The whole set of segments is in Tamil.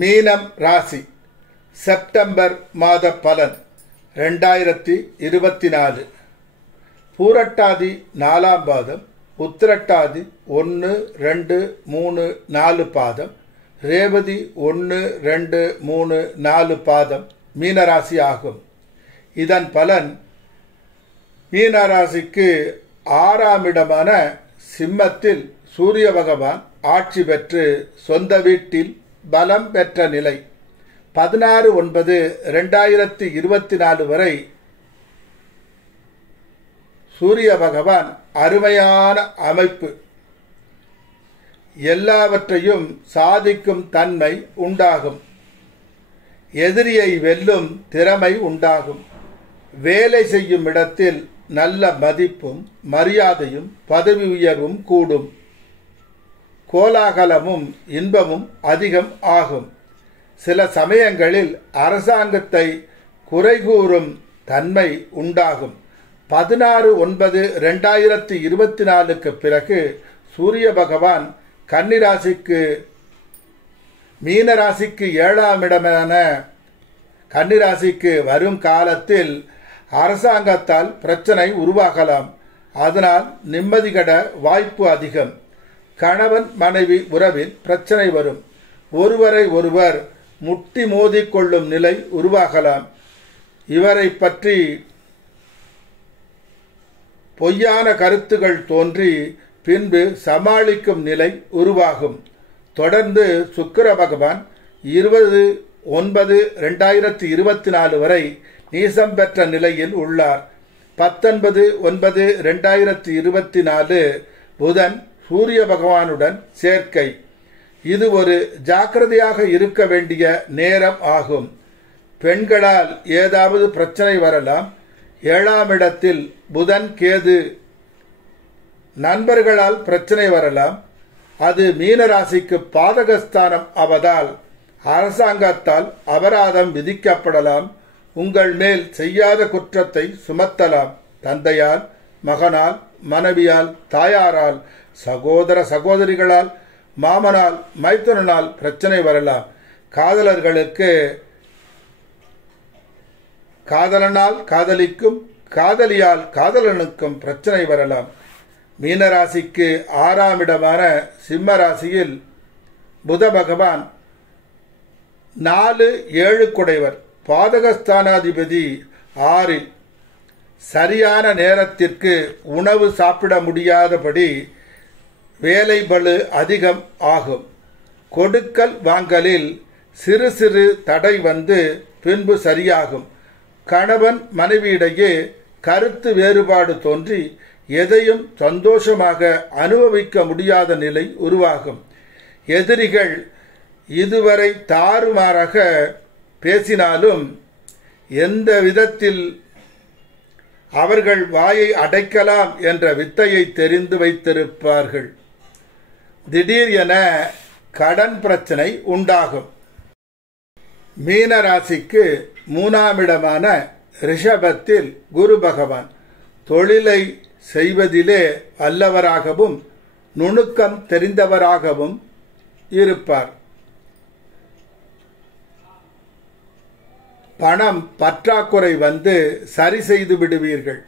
மீனம் ராசி செப்டம்பர் மாத பலன் 2024. பூரட்டாதி 4ஆம் பாதம், உத்திரட்டாதி 1, 2, 3, 4 பாதம், ரேவதி 1, 2, 3, 4 பாதம் மீனராசி ஆகும். இதன் பலன் மீனராசிக்கு 6ஆம் இடமான சிம்மத்தில் சூரிய பகவான் ஆட்சி பெற்று சொந்த வீட்டில் பலம் பெற்ற நிலை. 16/9/2024 வரை சூரிய பகவான் அருமையான அமைப்பு, எல்லாவற்றையும் சாதிக்கும் தன்மை உண்டாகும். எதிரியை வெல்லும் திறமை உண்டாகும். வேலை செய்யும் இடத்தில் நல்ல மதிப்பும் மரியாதையும் பதவி உயர்வும் கூடும். கோலாகலமும் இன்பமும் அதிகம் ஆகும். சில சமயங்களில் அரசாங்கத்தை குறைகூறும் தன்மை உண்டாகும். 16/9/2024 பிறகு சூரிய பகவான் கன்னிராசிக்கு மீனராசிக்கு 7ஆம் இடமான கன்னிராசிக்கு வரும் காலத்தில் அரசாங்கத்தால் பிரச்சனை உருவாகலாம். அதனால் நிம்மதி கெட வாய்ப்பு அதிகம். கணவன் மனைவி உறவில் பிரச்சனை வரும். ஒருவரை ஒருவர் முட்டி மோதிக்கொள்ளும் நிலை உருவாகலாம். இவரை பற்றி பொய்யான கருத்துகள் தோன்றி பின்பு சமாளிக்கும் நிலை உருவாகும். தொடர்ந்து சுக்கிர பகவான் 20/9/2024 வரை நீசம் பெற்ற நிலையில் உள்ளார். 19/9/2024 புதன் சூரிய பகவானுடன் சேர்க்கை. இது ஒரு ஜாக்கிரதையாக இருக்க வேண்டிய நேரம் ஆகும். பெண்களால் ஏதாவது பிரச்சனை வரலாம். 7ஆம் இடத்தில் புதன் கேது. நண்பர்களால் பிரச்சனை வரலாம். அது மீனராசிக்கு பாதகஸ்தானம் ஆவதால் அரசாங்கத்தால் அபராதம் விதிக்கப்படலாம். உங்கள் மேல் செய்யாத குற்றத்தை சுமத்தலாம். தந்தையால், மகனால், மனைவியால், தாயாரால், சகோதர சகோதரிகளால், மாமனால், மைத்துனனால் பிரச்சனை வரலாம். காதலர்களுக்கு காதலனால் காதலிக்கும், காதலியால் காதலனுக்கும் பிரச்சனை வரலாம். மீனராசிக்கு 6ஆம் இடமான சிம்ம ராசியில் புத பகவான் 4-7 குடைவர், பாதகஸ்தானாதிபதி 6இல். சரியான நேரத்திற்கு உணவு சாப்பிட முடியாதபடி வேலை பளு அதிகம் ஆகும். கொடுக்கல் வாங்கலில் சிறு சிறு தடை வந்து பின்பு சரியாகும். கணவன் மனைவியிடையே கருத்து வேறுபாடு தோன்றி எதையும் சந்தோஷமாக அனுபவிக்க முடியாத நிலை உருவாகும். எதிரிகள் இதுவரை தாறுமாறாக பேசினாலும் எந்த விதத்தில் அவர்கள் வாயை அடைக்கலாம் என்ற வித்தையை தெரிந்து வைத்திருப்பார்கள். திடீர் என கடன் பிரச்சனை உண்டாகும். மீனராசிக்கு 3ஆம் இடமான ரிஷபத்தில் குரு பகவான் தொழிலை செய்வதிலே வல்லவராகவும் நுணுக்கம் தெரிந்தவராகவும் இருப்பார். பணம் பற்றாக்குறை வந்து சரி செய்து விடுவீர்கள்.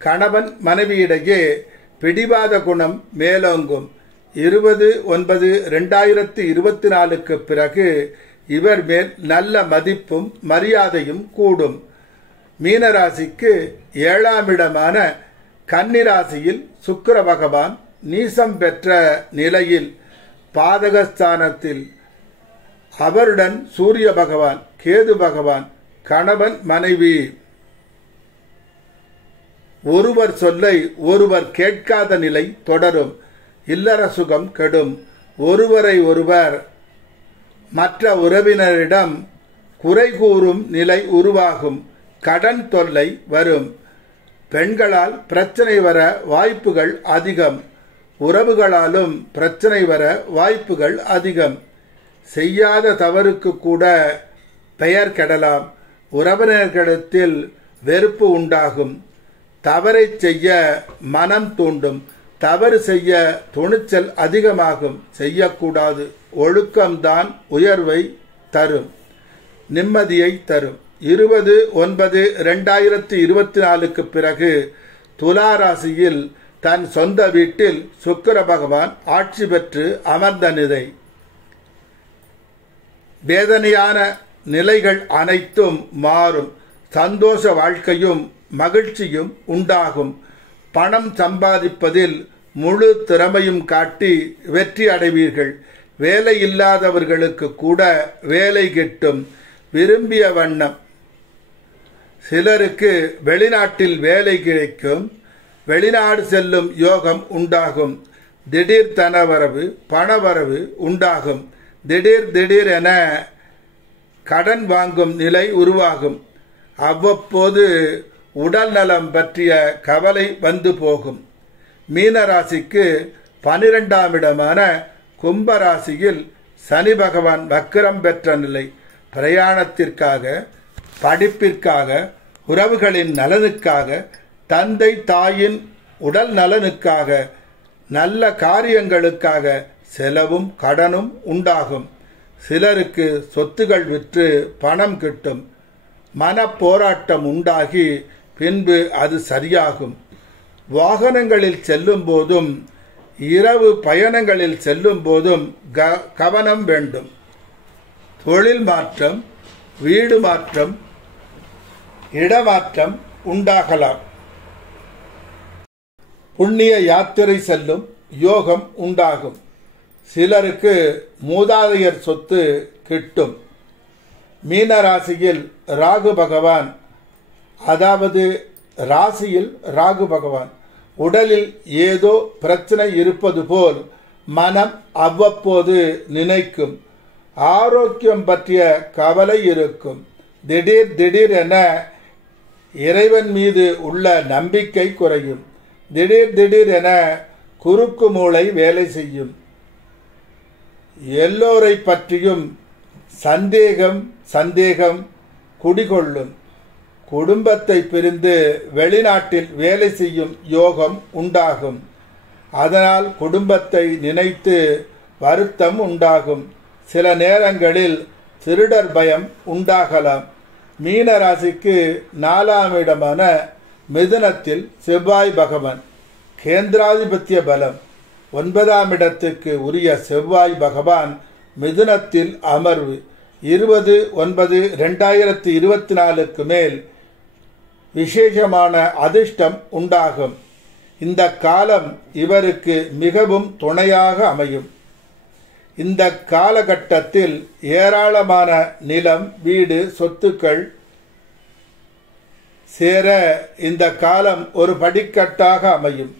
கணவன் மனைவியிடையே பிடிவாத குணம் மேலோங்கும். 20/9/2024 பிறகு இவர் மேல் நல்ல மதிப்பும் மரியாதையும் கூடும். மீனராசிக்கு 7ஆம் இடமான கன்னிராசியில் சுக்கிர பகவான் நீசம் பெற்ற நிலையில் பாதகஸ்தானத்தில். அவருடன் சூரிய பகவான், கேது பகவான். கணவன் மனைவி ஒருவர் சொல்லை ஒருவர் கேட்காத நிலை தொடரும். இல்லற சுகம் கெடும். ஒருவரை ஒருவர் மற்ற உறவினரிடம் குறை கூறும் நிலை உருவாகும். கடன் தொல்லை வரும். பெண்களால் பிரச்சனை வர வாய்ப்புகள் அதிகம். உறவுகளாலும் பிரச்சனை வர வாய்ப்புகள் அதிகம். செய்யாத தவறுக்கு கூட பெயர் கெடலாம். உறவினர்களிடத்தில் வெறுப்பு உண்டாகும். தவறை செய்ய மனம் தூண்டும். தவறு செய்ய துணிச்சல் அதிகமாகும். செய்யக்கூடாது. ஒழுக்கம்தான் உயர்வை தரும், நிம்மதியை தரும். 20/9/2024 பிறகு துலா ராசியில் தன் சொந்த வீட்டில் சுக்கிர பகவான் ஆட்சி பெற்று அமர்ந்த நிலை. வேதனையான நிலைகள் அனைத்தும் மாறும். சந்தோஷ வாழ்க்கையும் மகிழ்ச்சியும் உண்டாகும். பணம் சம்பாதிப்பதில் முழு திறமையும் காட்டி வெற்றி அடைவீர்கள். வேலை இல்லாதவர்களுக்கு கூட வேலை கிட்டும். விரும்பிய வண்ணம். சிலருக்கு வெளிநாட்டில் வேலை கிடைக்கும். வெளிநாடு செல்லும் யோகம் உண்டாகும். திடீர் தனவரவு பணவரவு உண்டாகும். திடீரென கடன் வாங்கும் நிலை உருவாகும். அவ்வப்போது உடல் நலம் பற்றிய கவலை வந்து போகும். மீனராசிக்கு 12ஆம் இடமான கும்பராசியில் சனி பகவான் வக்கிரம் பெற்ற நிலை. பிரயாணத்திற்காக, படிப்பிற்காக, உறவுகளின் நலனுக்காக, தந்தை தாயின் உடல் நலனுக்காக, நல்ல காரியங்களுக்காக செலவும் கடனும் உண்டாகும். சிலருக்கு சொத்துகள் விற்று பணம் கிட்டும். மன போராட்டம் உண்டாகி பின்பு அது சரியாகும். வாகனங்களில் செல்லும் போதும் இரவு பயணங்களில் செல்லும் போதும் கவனம் வேண்டும். தொழில் மாற்றம், வீடு மாற்றம், இடமாற்றம் உண்டாகலாம். புண்ணிய யாத்திரை செல்லும் யோகம் உண்டாகும். சிலருக்கு மூதாதையர் சொத்து கிட்டும். மீனராசியில் ராகு பகவான், அதாவது ராசியில் ராகு பகவான் உடலில் ஏதோ பிரச்சனை இருப்பது போல் மனம் அவ்வப்போது நினைக்கும். ஆரோக்கியம் பற்றிய கவலை இருக்கும். திடீரென இறைவன் மீது உள்ள நம்பிக்கை குறையும். திடீரென குறுக்கு மூளை வேலை செய்யும். எல்லோரை பற்றியும் சந்தேகம் குடிகொள்ளும். குடும்பத்தை பிரிந்து வெளிநாட்டில் வேலை செய்யும் யோகம் உண்டாகும். அதனால் குடும்பத்தை நினைத்து வருத்தம் உண்டாகும். சில நேரங்களில் திருடர் பயம் உண்டாகலாம். மீனராசிக்கு 4ஆம் இடமான மிதுனத்தில் செவ்வாய் பகவான் கேந்திராதிபத்திய பலம். 9ஆம் இடத்துக்கு உரிய செவ்வாய் பகவான் மிதுனத்தில் அமர்வு. 20/9/2024 மேல் விசேஷமான அதிர்ஷ்டம் உண்டாகும். இந்த காலம் இவருக்கு மிகவும் துணையாக அமையும். இந்த காலகட்டத்தில் ஏராளமான நிலம், வீடு, சொத்துக்கள் சேர இந்த காலம் ஒரு படிக்கட்டாக அமையும்.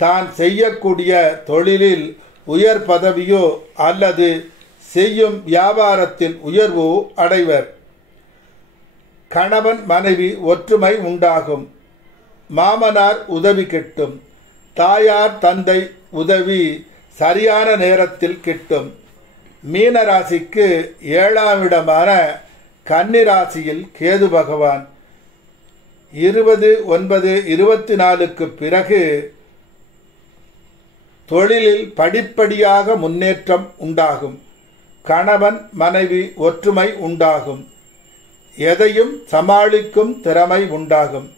தான் செய்யக்கூடிய தொழிலில் உயர் பதவியோ அல்லது செய்யும் வியாபாரத்தில் உயர்வோ அடைவர். கணவன் மனைவி ஒற்றுமை உண்டாகும். மாமனார் உதவி கிட்டும். தாயார் தந்தை உதவி சரியான நேரத்தில் கிட்டும். மீனராசிக்கு 7ஆம் இடமான கன்னிராசியில் கேது பகவான் 20/9/24 பிறகு தொழிலில் படிப்படியாக முன்னேற்றம் உண்டாகும். கணவன் மனைவி ஒற்றுமை உண்டாகும். எதையும் சமாளிக்கும் திறமை உண்டாகும்.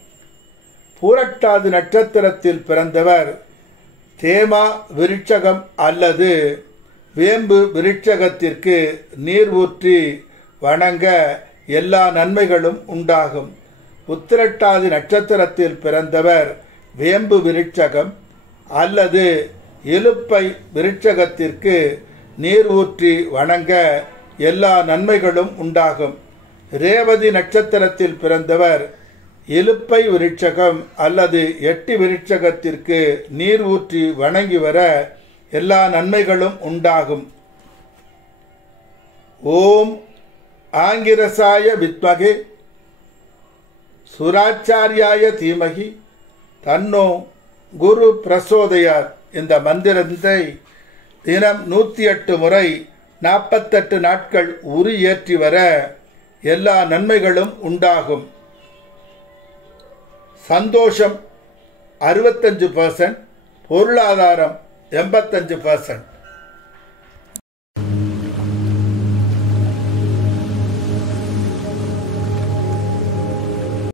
பூரட்டாதி நட்சத்திரத்தில் பிறந்தவர் தேமா விருட்சகம் அல்லது வேம்பு விருட்சகத்திற்கு நீர் ஊற்றி வணங்க எல்லா நன்மைகளும் உண்டாகும். உத்திரட்டாதி நட்சத்திரத்தில் பிறந்தவர் வேம்பு விருட்சகம் அல்லது இலுப்பை விருட்சகத்திற்கு நீர் ஊற்றி வணங்க எல்லா நன்மைகளும் உண்டாகும். ரேவதி நட்சத்திரத்தில் பிறந்தவர் இலுப்பை விருட்சகம் அல்லது எட்டி விருட்சகத்திற்கு நீர் ஊற்றி வணங்கி வர எல்லா நன்மைகளும் உண்டாகும். ஓம் ஆங்கிரசாய வித்மகே சுராச்சாரியாய தீமகி தன்னோ குரு பிரசோதயார். இந்த மந்திரத்தை தினம் 108 முறை 48 நாட்கள் உரு ஏற்றி வர எல்லா நன்மைகளும் உண்டாகும். சந்தோஷம் 65%, பொருளாதாரம் 85%.